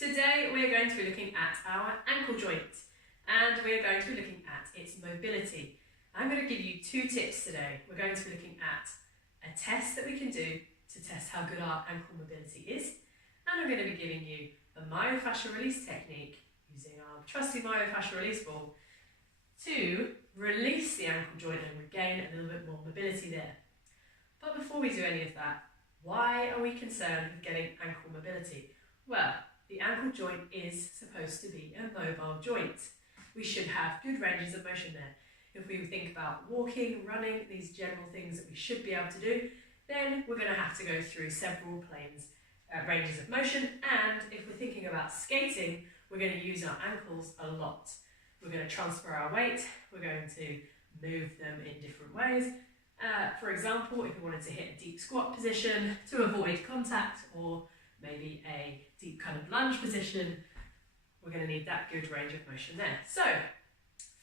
Today we're going to be looking at our ankle joint and we're going to be looking at its mobility. I'm going to give you 2 tips today. We're going to be looking at a test that we can do to test how good our ankle mobility is, and I'm going to be giving you a myofascial release technique using our trusty myofascial release ball to release the ankle joint and regain a little bit more mobility there. But before we do any of that, why are we concerned with getting ankle mobility? Well, the ankle joint is supposed to be a mobile joint. We should have good ranges of motion there. If we think about walking, running, these general things that we should be able to do, then we're going to have to go through several ranges of motion. And if we're thinking about skating, we're going to use our ankles a lot. We're going to transfer our weight, we're going to move them in different ways. For example, if we wanted to hit a deep squat position to avoid contact, or maybe a deep kind of lunge position, we're going to need that good range of motion there. So,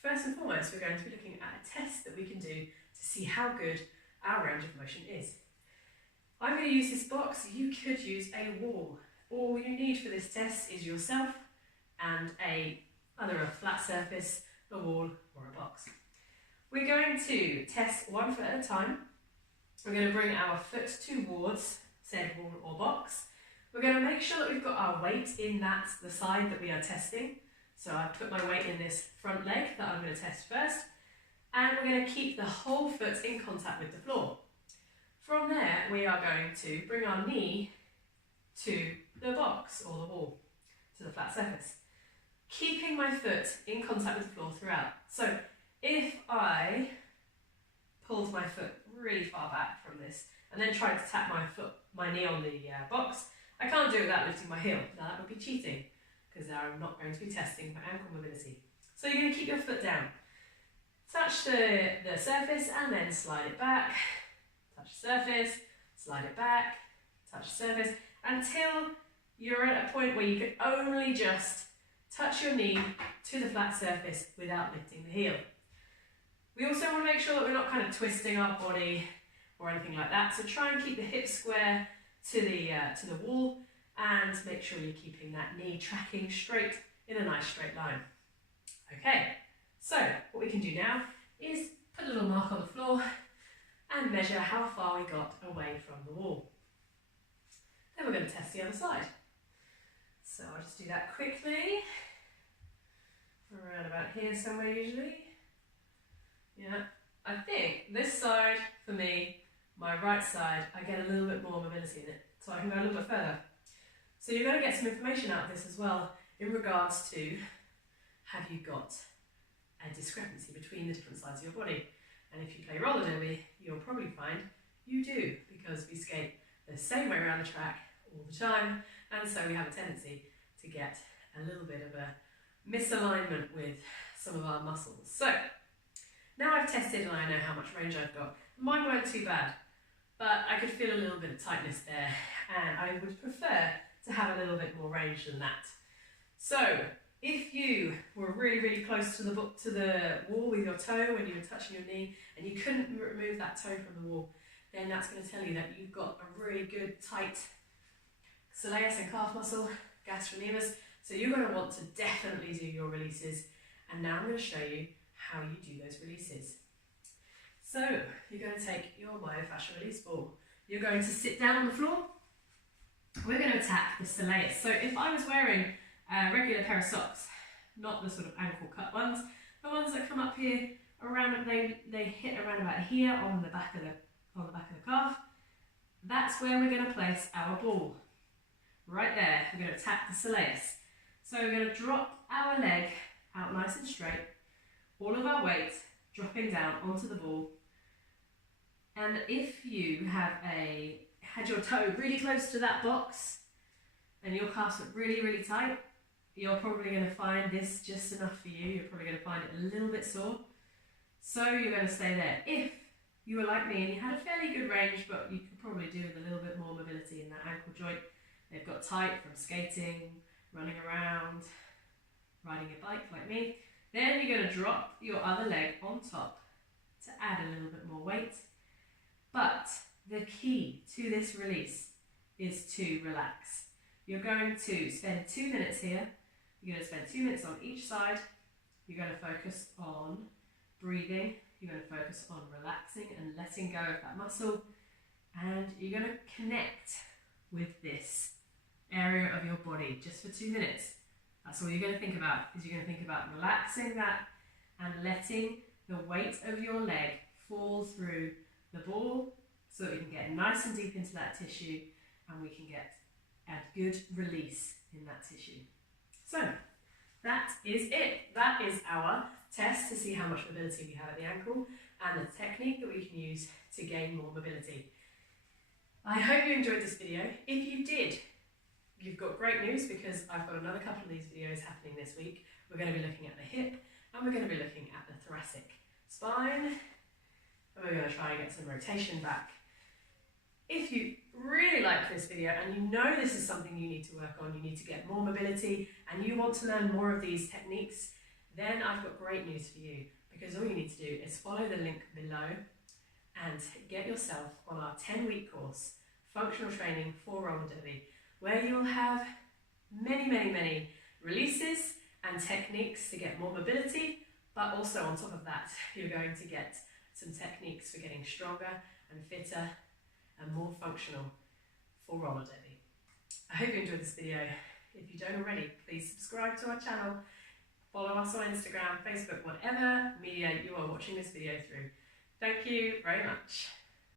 first and foremost, we're going to be looking at a test that we can do to see how good our range of motion is. I'm going to use this box. You could use a wall. All you need for this test is yourself and either a flat surface, a wall, or a box. We're going to test one foot at a time. We're going to bring our foot towards said wall or box. We're going to make sure that we've got our weight in the side that we are testing. So I've put my weight in this front leg that I'm going to test first. And we're going to keep the whole foot in contact with the floor. From there, we are going to bring our knee to the box or the wall, to the flat surface, keeping my foot in contact with the floor throughout. So if I pulled my foot really far back from this and then tried to tap my knee on the box, I can't do it without lifting my heel. Now that would be cheating, because I'm not going to be testing for ankle mobility. So you're going to keep your foot down. Touch the surface and then slide it back. Touch the surface, slide it back, touch the surface, until you're at a point where you can only just touch your knee to the flat surface without lifting the heel. We also want to make sure that we're not kind of twisting our body or anything like that. So try and keep the hips square to the wall, and make sure you're keeping that knee tracking straight in a nice straight line. Okay, so what we can do now is put a little mark on the floor and measure how far we got away from the wall. Then we're going to test the other side. So I'll just do that quickly. Around about here somewhere usually. Yeah, I think this side for me, my right side, I get a little bit more mobility in it, so I can go a little bit further. So you're going to get some information out of this as well in regards to, have you got a discrepancy between the different sides of your body? And if you play roller derby, you'll probably find you do, because we skate the same way around the track all the time, and so we have a tendency to get a little bit of a misalignment with some of our muscles. So now I've tested and I know how much range I've got. Mine weren't too bad, but I could feel a little bit of tightness there, and I would prefer to have a little bit more range than that. So if you were really, really close to the wall with your toe when you were touching your knee and you couldn't remove that toe from the wall, then that's going to tell you that you've got a really good tight soleus and calf muscle, gastrocnemius. So you're going to want to definitely do your releases. And now I'm going to show you how you do those releases. So you're going to take your myofascial release ball. You're going to sit down on the floor. We're going to attack the soleus. So if I was wearing a regular pair of socks, not the sort of ankle cut ones, the ones that come up here around, they hit around about here on the back of the calf. That's where we're going to place our ball. Right there, we're going to attack the soleus. So we're going to drop our leg out nice and straight, all of our weight dropping down onto the ball. And if you had your toe really close to that box and your calves look really, really tight, you're probably going to find this just enough for you. You're probably going to find it a little bit sore. So you're going to stay there. If you were like me and you had a fairly good range, but you could probably do with a little bit more mobility in that ankle joint, they've got tight from skating, running around, riding a bike like me, then you're going to drop your other leg on top to add a little bit more weight. But the key to this release is to relax. You're going to spend 2 minutes here. You're going to spend 2 minutes on each side. You're going to focus on breathing. You're going to focus on relaxing and letting go of that muscle. And you're going to connect with this area of your body just for 2 minutes. That's all you're going to think about, is you're going to think about relaxing that and letting the weight of your leg fall through the ball so that we can get nice and deep into that tissue and we can get a good release in that tissue. So that is it. That is our test to see how much mobility we have at the ankle and the technique that we can use to gain more mobility. I hope you enjoyed this video. If you did, you've got great news because I've got another couple of these videos happening this week. We're going to be looking at the hip and we're going to be looking at the thoracic spine. And we're going to try and get some rotation back. If you really like this video and you know this is something you need to work on, you need to get more mobility and you want to learn more of these techniques, then I've got great news for you, because all you need to do is follow the link below and get yourself on our 10-week course, Functional Training for Roller Derby, where you'll have many releases and techniques to get more mobility, but also on top of that, you're going to get some techniques for getting stronger and fitter and more functional for roller derby. I hope you enjoyed this video. If you don't already, please subscribe to our channel, follow us on Instagram, Facebook, whatever media you are watching this video through. Thank you very much.